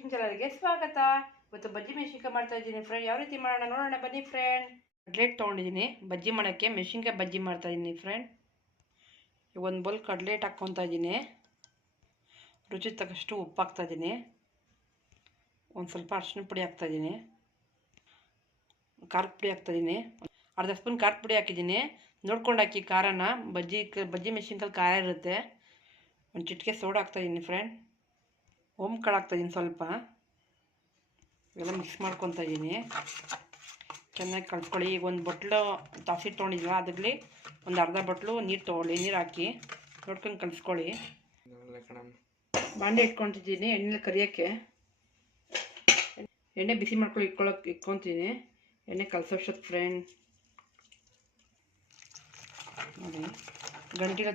Cooking ಚಾನಲ್ಗೆ ಸ್ವಾಗತ. ಇವತ್ತು ಬಜ್ಜಿ ಮೆಣಸಿನ್ಕಾಯಿ ಮಾಡ್ತಾ ಇದ್ದೀನಿ ಫ್ರೆಂಡ್. ಯಾವ ರೀತಿ ಮಾಡೋಣ ನೋಡೋಣ ಬನ್ನಿ ಫ್ರೆಂಡ್. ಕಡ್ಲೆಟ್ ತೊಗೊಂಡಿದ್ದೀನಿ ಬಜ್ಜಿ ಮಾಡೋಕ್ಕೆ. ಮೆಣಸಿನ್ಕಾಯಿ ಬಜ್ಜಿ ಮಾಡ್ತಾ ಇದ್ದೀನಿ ಫ್ರೆಂಡ್. ಒಂದು ಬೌಲ್ ಕಡ್ಲೆಟ್ ಹಾಕ್ಕೊತಾ ಇದ್ದೀನಿ. ರುಚಿ ತಕ್ಕಷ್ಟು ಉಪ್ಪು ಹಾಕ್ತಾ ಇದ್ದೀನಿ. ಒಂದು ಸ್ವಲ್ಪ ಅರಿಶಿನ ಪುಡಿ ಹಾಕ್ತಾ ಇದ್ದೀನಿ. ಖಾರದ ಪುಡಿ ಹಾಕ್ತಾ ಇದ್ದೀನಿ. ಅರ್ಧ ಸ್ಪೂನ್ ಖಾರದ ಪುಡಿ ಹಾಕಿದ್ದೀನಿ. ನೋಡ್ಕೊಂಡು ಹಾಕಿ ಖಾರನ. ಬಜ್ಜಿ ಮೆಣಸಿನ್ಕಾಯಿ ಖಾರ ಇರುತ್ತೆ. ಒಂದು ಚಿಟಿಕೆ ಸೋಡಾ ಹಾಕ್ತಾ ಇದ್ದೀನಿ ಫ್ರೆಂಡ್. ಓಮ್ ಕಾಳು ಹಾಕ್ತಾಯಿದ್ದೀನಿ ಸ್ವಲ್ಪ. ಇವೆಲ್ಲ ಮಿಕ್ಸ್ ಮಾಡ್ಕೊತಾ ಇದ್ದೀನಿ. ಚೆನ್ನಾಗಿ ಕಲಿಸ್ಕೊಳ್ಳಿ. ಈಗ ಒಂದು ಬಟ್ಲು ತಾಸಿ ತೊಗೊಂಡಿದ್ವ, ಅದರಲ್ಲಿ ಒಂದು ಅರ್ಧ ಬಟ್ಲು ನೀರು ತೊಗೊಳ್ಳಿ. ನೀರು ಹಾಕಿ ನೋಡ್ಕೊಂಡು ಕಲಿಸ್ಕೊಳ್ಳಿ. ಬಾಂಡೆ ಇಟ್ಕೊತಿದ್ದೀನಿ ಎಣ್ಣೆ ಕರಿಯೋಕ್ಕೆ. ಎಣ್ಣೆ ಬಿಸಿ ಮಾಡ್ಕೊಳ್ಳಿ ಇಟ್ಕೊತೀನಿ. ಎಣ್ಣೆ ಕಲಸೋಷ್ಟೊತ್ತು ಫ್ರೆಂಡ್ ನೋಡಿ ಗಂಟಿಲ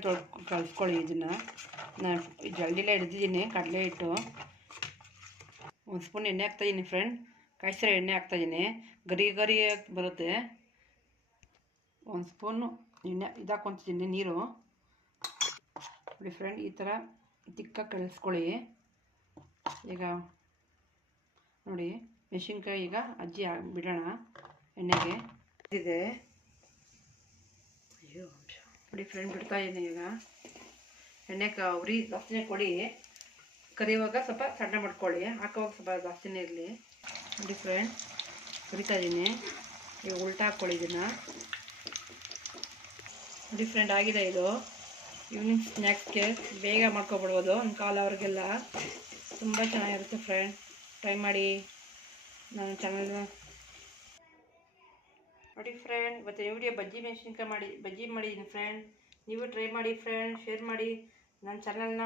ಕಲಿಸ್ಕೊಳ್ಳಿ. ಇದನ್ನು ನಾನು ಜಲ್ದಿಲ್ಲ ಹಿಡ್ದಿದ್ದೀನಿ ಕಡಲೆ ಹಿಟ್ಟು. ಒಂದು ಸ್ಪೂನ್ ಎಣ್ಣೆ ಹಾಕ್ತಾಯಿದ್ದೀನಿ ಫ್ರೆಂಡ್. ಕಾಯಿಸಿರೋ ಎಣ್ಣೆ ಹಾಕ್ತಾಯಿದ್ದೀನಿ. ಗರಿ ಗರಿ ಬರುತ್ತೆ. ಒಂದು ಸ್ಪೂನು ಎಣ್ಣೆ ಹಾಕ್ಕೊತಿದ್ದೀನಿ. ನೀರು ನೋಡಿ ಫ್ರೆಂಡ್. ಈ ಥರ ತಿಕ್ಕಾಗಿ ಕಲಿಸ್ಕೊಳ್ಳಿ. ಈಗ ನೋಡಿ ಮೆಣಸಿನ್ಕಾಯಿ ಈಗ ಅಜ್ಜಿ ಬಿಡೋಣ ಎಣ್ಣೆಗೆ. ಇದೆ ನೋಡಿ ಫ್ರೆಂಡ್, ಬಿಡ್ತಾ ಇದ್ದೀನಿ. ಈಗ ಎಣ್ಣೆ ಉರಿ ಜಾಸ್ತಿನೇ ಕೊಡಿ. ಕರಿಯುವಾಗ ಸ್ವಲ್ಪ ಸಣ್ಣ ಮಾಡ್ಕೊಳ್ಳಿ. ಹಾಕೋವಾಗ ಸ್ವಲ್ಪ ಜಾಸ್ತಿನೇ ಇರಲಿ. ನೋಡಿ ಫ್ರೆಂಡ್, ಹುರಿತಾ ಇದ್ದೀನಿ. ಈಗ ಉಲ್ಟಾ ಹಾಕ್ಕೊಳ್ಳಿ ಇದನ್ನು. ನೋಡಿ ಫ್ರೆಂಡ್, ಆಗಿದೆ ಇದು. ಈವ್ನಿಂಗ್ ಸ್ನ್ಯಾಕ್ಸ್ಗೆ ಬೇಗ ಮಾಡ್ಕೊಬಿಡ್ಬೋದು. ಒಂದು ಕಾಲ್ ಅವ್ರಿಗೆಲ್ಲ ತುಂಬ ಚೆನ್ನಾಗಿರುತ್ತೆ ಫ್ರೆಂಡ್. ಟ್ರೈ ಮಾಡಿ ನನ್ನ ಚಾನಲ್ನ ನೋಡಿ ಫ್ರೆಂಡ್. ಇವತ್ತು ವಿಡಿಯೋ ಬಜ್ಜಿ ಮೆಣಸಿನ್ಕಾಯಿ ಬಜ್ಜಿ ಮಾಡಿದ್ದೀನಿ ಫ್ರೆಂಡ್. ನೀವು ಟ್ರೈ ಮಾಡಿ ಫ್ರೆಂಡ್. ಶೇರ್ ಮಾಡಿ. ನನ್ನ ಚಾನಲ್ನ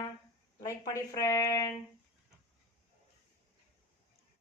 ಲೈಕ್ ಮಾಡಿ ಫ್ರೆಂಡ್.